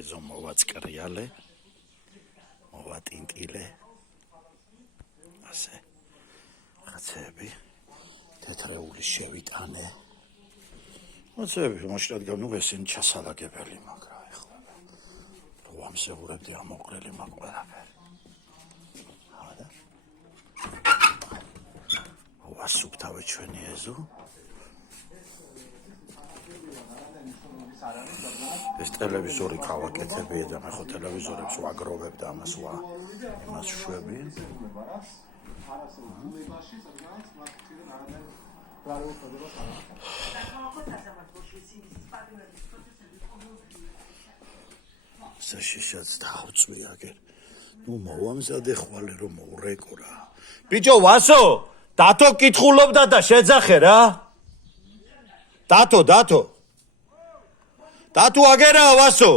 ეზო მოვაწკრიალე, მოვატინტილე, ასე რაღაცები, თეთრეული შევიტანე. მოცები, მაშინ რადგან ნუ ესენი ჩასალაგებელი მაგრა ეხლა. რო ამსეურებდი ამოყრელი მაგ ყველაფერი. ხოდა. ვასუფთავე ჩვენი ეზო. ეს ტელევიზორი გავაკეთებია და მე ხო ტელევიზორებს ვაგროვებ და ამას იმას შვები. საშიშაც დავწვი აგერ. ნუ მოვამზადე ხვალე რომ მოვრეკო რა. ბიჭო ვასო, დათო კითხულობდა და შეძახე რა. დათო დათო აგერა ვასო.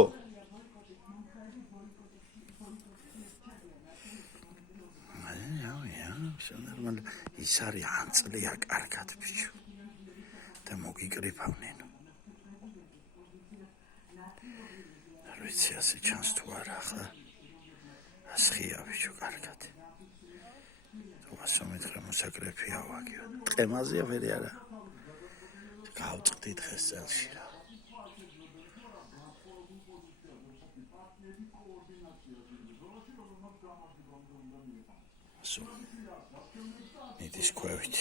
ის არის ანწლია კარგად ბიჭო და მოგიკრიფავნენ. არ ვიცი ასე ჩანს თუ არა ხა. ასხია ბიჭო კარგად. თუმცა მეთქრა მოსაკრეფია ვაგიო. ტყემაზეა ვერი არა. გავწყდი დღეს წელში რა. ასო ნიდის ქვევით.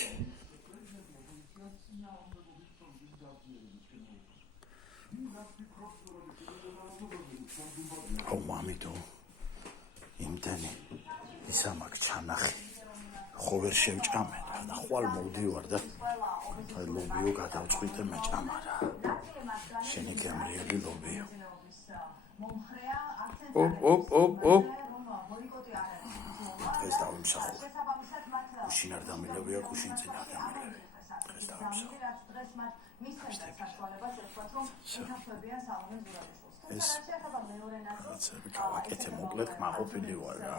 აუ მამიდო იმდენი ისა მაგ ჩანახი ხო ვერ შევჭამენ რა და ხვალ მოვდივარ და აი ლობიო გადავწყვიტე მეჭამა რა. შენი გემრიელი ლობიო. ოპ დღეს დავიმსახურე. გუშინ არ დამილევია, გუშინ წინ არ დამილევია. დღეს დავიმსახურე. ეს რაღაცები გავაკეთე მოკლედ მაყოფილი ვარ რა.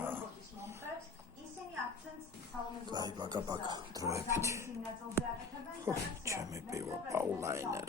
აი ბაკა დროებით. ჩემი პივა პაულაინერ.